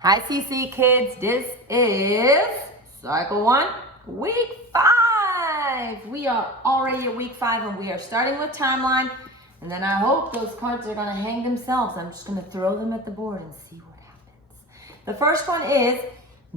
Hi CC kids, this is Cycle 1, Week 5. We are already at Week 5 and we are starting with timeline. And then I hope those cards are going to hang themselves. I'm just going to throw them at the board and see what happens. The first one is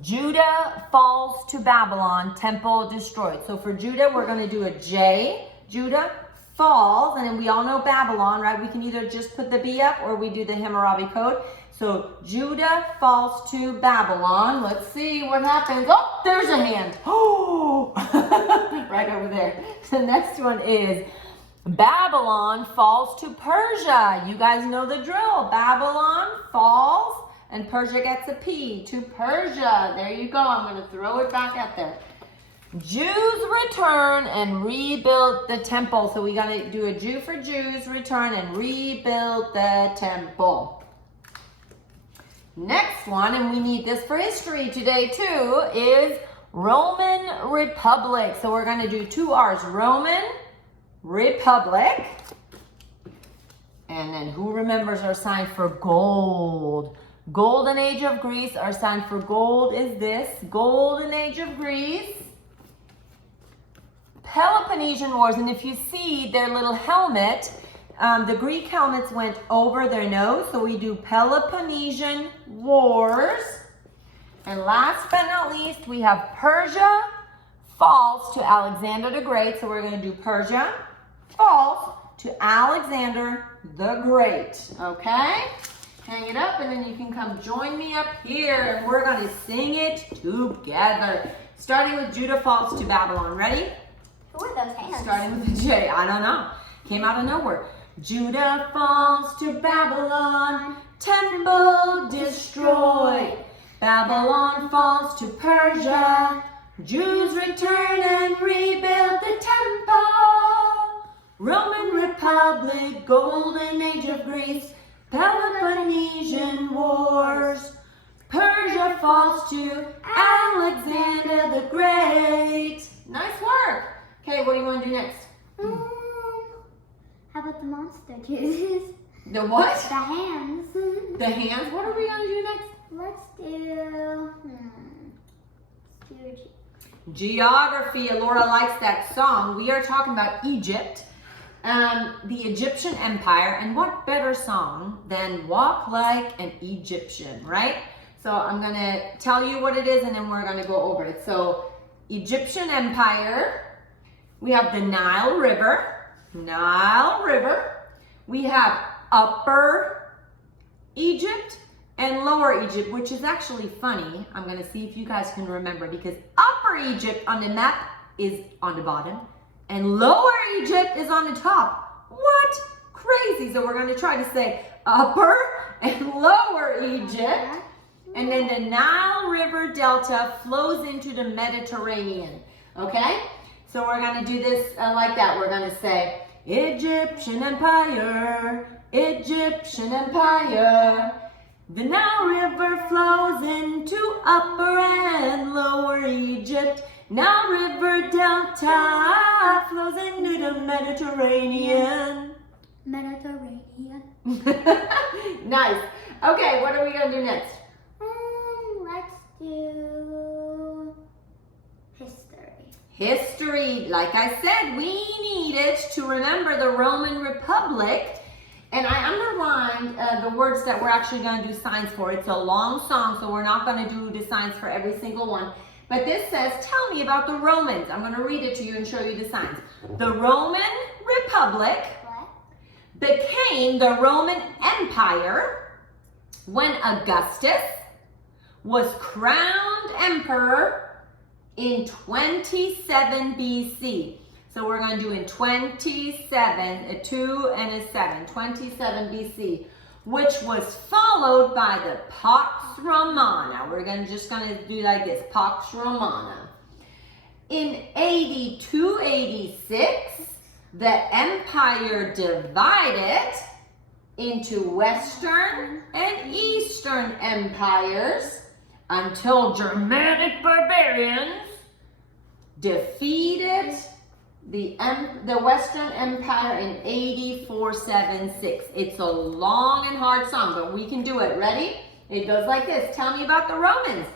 Judah falls to Babylon, temple destroyed. So for Judah, we're going to do a J. Judah falls, and then we all know Babylon, right? We can either just put the B up or we do the Hammurabi code. So Judah falls to Babylon. Let's see what happens. Oh, there's a hand. Oh, right over there. The next one is Babylon falls to Persia. You guys know the drill. Babylon falls and Persia gets a P to Persia. There you go. I'm going to throw it back out there. Jews return and rebuild the temple. So we got to do a Jew for Jews, return and rebuild the temple. Next one, and we need this for history today too, is Roman Republic. So we're going to do two R's, Roman Republic. And then who remembers our sign for gold? Golden Age of Greece, our sign for gold is this, Golden Age of Greece. Peloponnesian Wars, and if you see their little helmet, the Greek helmets went over their nose, so we do Peloponnesian Wars. And last but not least, we have Persia falls to Alexander the Great, so we're going to do Persia falls to Alexander the Great, okay? Hang it up, and then you can come join me up here, and we're going to sing it together. Starting with Judah falls to Babylon. Ready? Who are those hands? Starting with the J. I don't know. Came out of nowhere. Judah falls to Babylon, temple destroyed. Babylon falls to Persia, Jews return and rebuild the temple. Roman Republic, Golden Age of Greece, Peloponnesian Wars. Persia falls to Alexander the Great. Nice work. Okay, what do you want to do next? How about the monster juices? The what? The hands. The hands? What are we going to do next? Let's do Geography. Laura likes that song. We are talking about Egypt, the Egyptian Empire, and what better song than Walk Like an Egyptian, right? So I'm going to tell you what it is and then we're going to go over it. So Egyptian Empire, we have the Nile River. We have Upper Egypt and Lower Egypt, which is actually funny. I'm going to see if you guys can remember, because Upper Egypt on the map is on the bottom and Lower Egypt is on the top. What? Crazy. So we're going to try to say Upper and Lower Egypt. And then the Nile River Delta flows into the Mediterranean. Okay? So we're going to do this like that. We're going to say Egyptian Empire, Egyptian Empire. The Nile River flows into Upper and Lower Egypt. Nile River Delta flows into the Mediterranean. Nice. Okay, what are we going to do next? Let's do History. Like I said, we needed to remember the Roman Republic. And I underlined the words that we're actually going to do signs for. It's a long song, so we're not going to do the signs for every single one. But this says, tell me about the Romans. I'm going to read it to you and show you the signs. The Roman Republic became the Roman Empire when Augustus was crowned emperor in 27 BC. So we're going to do in 27, a 2 and a 7, 27 BC, which was followed by the Pax Romana. We're just going to do like this, Pax Romana. In AD 286, the empire divided into Western and Eastern empires until Germanic barbarians defeated the Western Empire in AD 476. It's a long and hard song, but we can do it. Ready? It goes like this. Tell me about the Romans.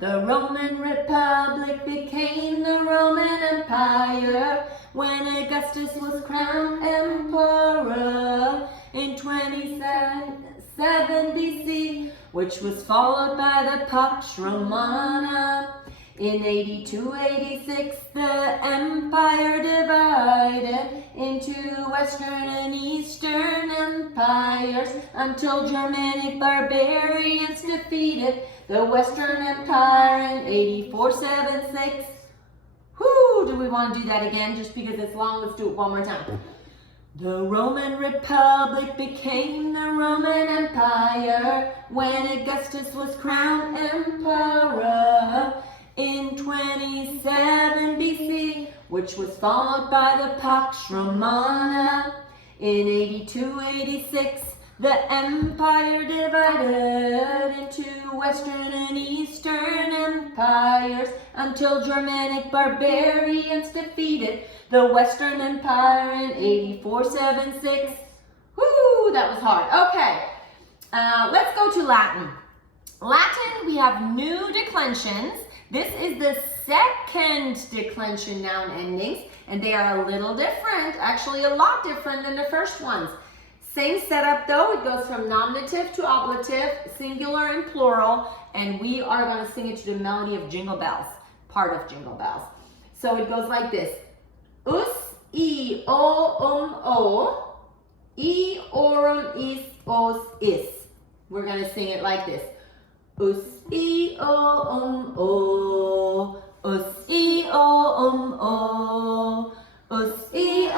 The Roman Republic became the Roman Empire when Augustus was crowned emperor in 27 BC, which was followed by the Pax Romana. In 82-86, the empire divided into Western and Eastern empires until Germanic barbarians defeated the Western Empire in 84-76. Whoo! Do we want to do that again? Just because it's long, let's do it one more time. The Roman Republic became the Roman Empire when Augustus was crowned emperor in 27 BC, which was followed by the Pax Romana. In 82-86, the empire divided into Western and Eastern empires until Germanic barbarians defeated the Western Empire in 84-76. Whoo, that was hard. Okay, let's go to Latin. Latin, we have new declensions. This is the second declension noun endings, and they are a little different, actually a lot different than the first ones. Same setup though, it goes from nominative to ablative, singular and plural, and we are going to sing it to the melody of Jingle Bells, part of Jingle Bells. So it goes like this. Us, I, o, I, orum, is, os, is. We're going to sing it like this. Us, I, o, us, I, o, us, I,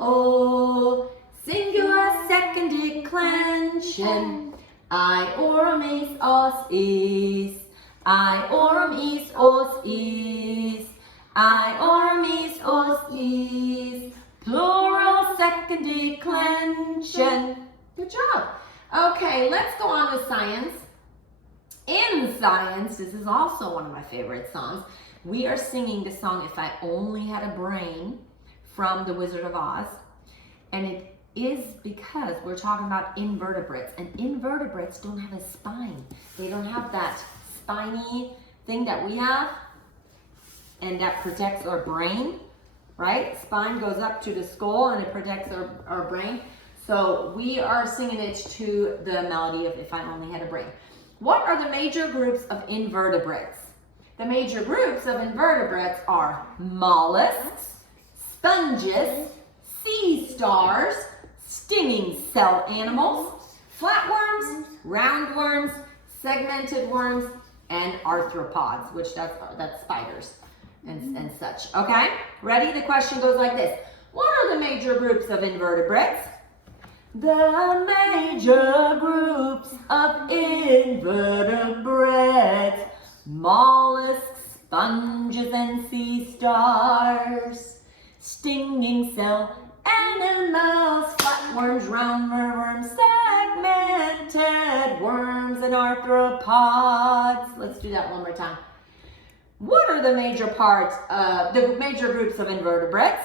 o. Singular second declension. I, orum, is, os, is. I, orum, is, os, is. I, orum, is, os, is. Plural second declension. Good job. Okay, let's go on with science. In science, this is also one of my favorite songs. We are singing the song If I Only Had a Brain from The Wizard of Oz. And it is because we're talking about invertebrates. And invertebrates don't have a spine. They don't have that spiny thing that we have. And that protects our brain, right? Spine goes up to the skull and it protects our brain. So we are singing it to the melody of If I Only Had a Brain. What are the major groups of invertebrates? The major groups of invertebrates are mollusks, sponges, sea stars, stinging cell animals, flatworms, roundworms, segmented worms, and arthropods, which that's spiders and such. Okay, ready? The question goes like this. What are the major groups of invertebrates? The major groups of invertebrates, mollusks, sponges, and sea stars, stinging cell animals, flatworms, roundworms, segmented worms, and arthropods. Let's do that one more time. What are the major groups of invertebrates?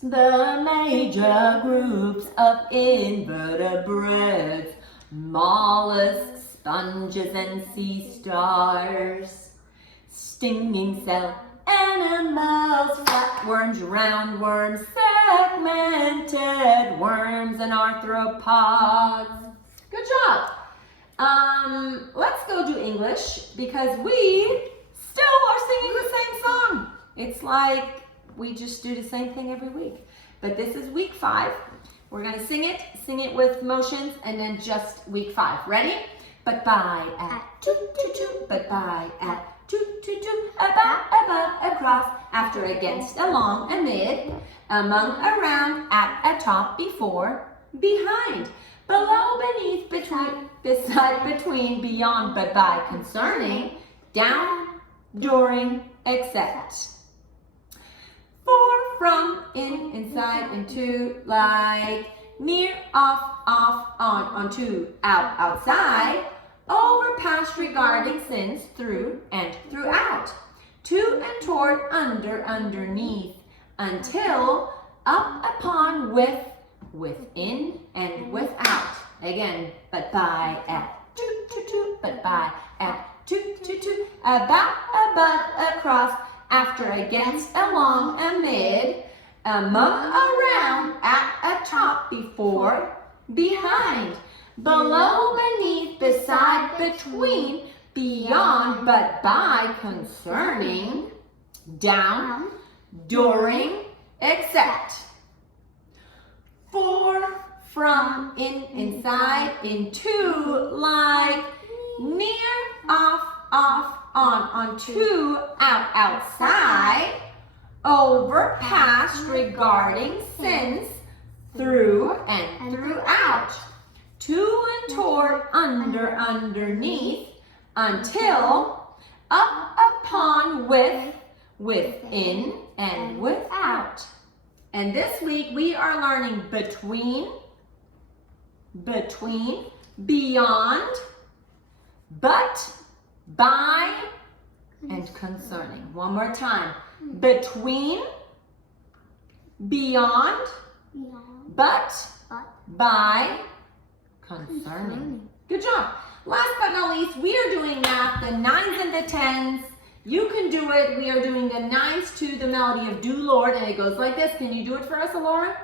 The major groups of invertebrates, mollusks, sponges, and sea stars, stinging cell animals, flatworms, roundworms, segmented worms, and arthropods. Good job. Let's go do English because we still are singing the same song. It's like we just do the same thing every week. But this is week 5. We're going to sing it with motions, and then just week 5. Ready? But by, at, toot, toot, toot. But by, at, toot, toot, toot. About, above, across, after, against, along, amid, among, around, at, atop, before, behind, below, beneath, between, beside, between, beyond, but by, concerning, down, during, except. For, from, in, inside, into, like, near, off, on, onto, out, outside, over, past, regarding, since, through, and throughout, to and toward, under, underneath, until, up, upon, with, within, and without. Again, but by, at, but by, at, to, about, above, across, after, against, along, amid, among, around, at, atop, before, behind, below, beneath, beside, between, beyond, but by, concerning, down, during, except. For, from, in, inside, into, like, near, off, on, to, out, outside, over, past, regarding, since, through, and throughout, to and toward, under, underneath, until, up, upon, with, within, and without. And this week we are learning between, beyond, but, by, and concerning. One more time. Between, beyond, but, by, concerning. Good job. Last but not least, we are doing math, the 9s and the 10s. You can do it. We are doing the 9s to the melody of Do Lord, and it goes like this. Can you do it for us, Alora?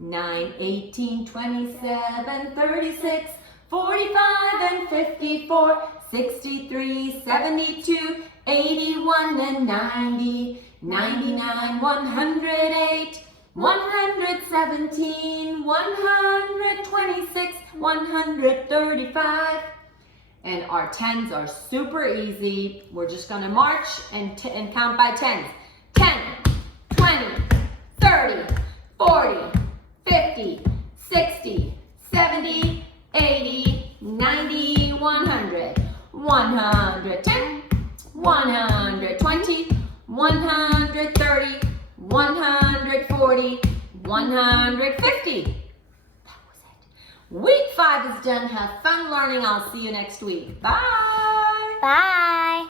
9, 18, 27, 36, 45, and 54, 63, 72, 81, and 90, 99, 108, 117, 126, 135. And our 10s are super easy. We're just gonna march and count by 10s. 10, 20, 30, 40, 50, 60, 70, 80, 90, 100, 110, 120, 130, 140, 150. Week 5 is done. Have fun learning. I'll see you next week. Bye. Bye.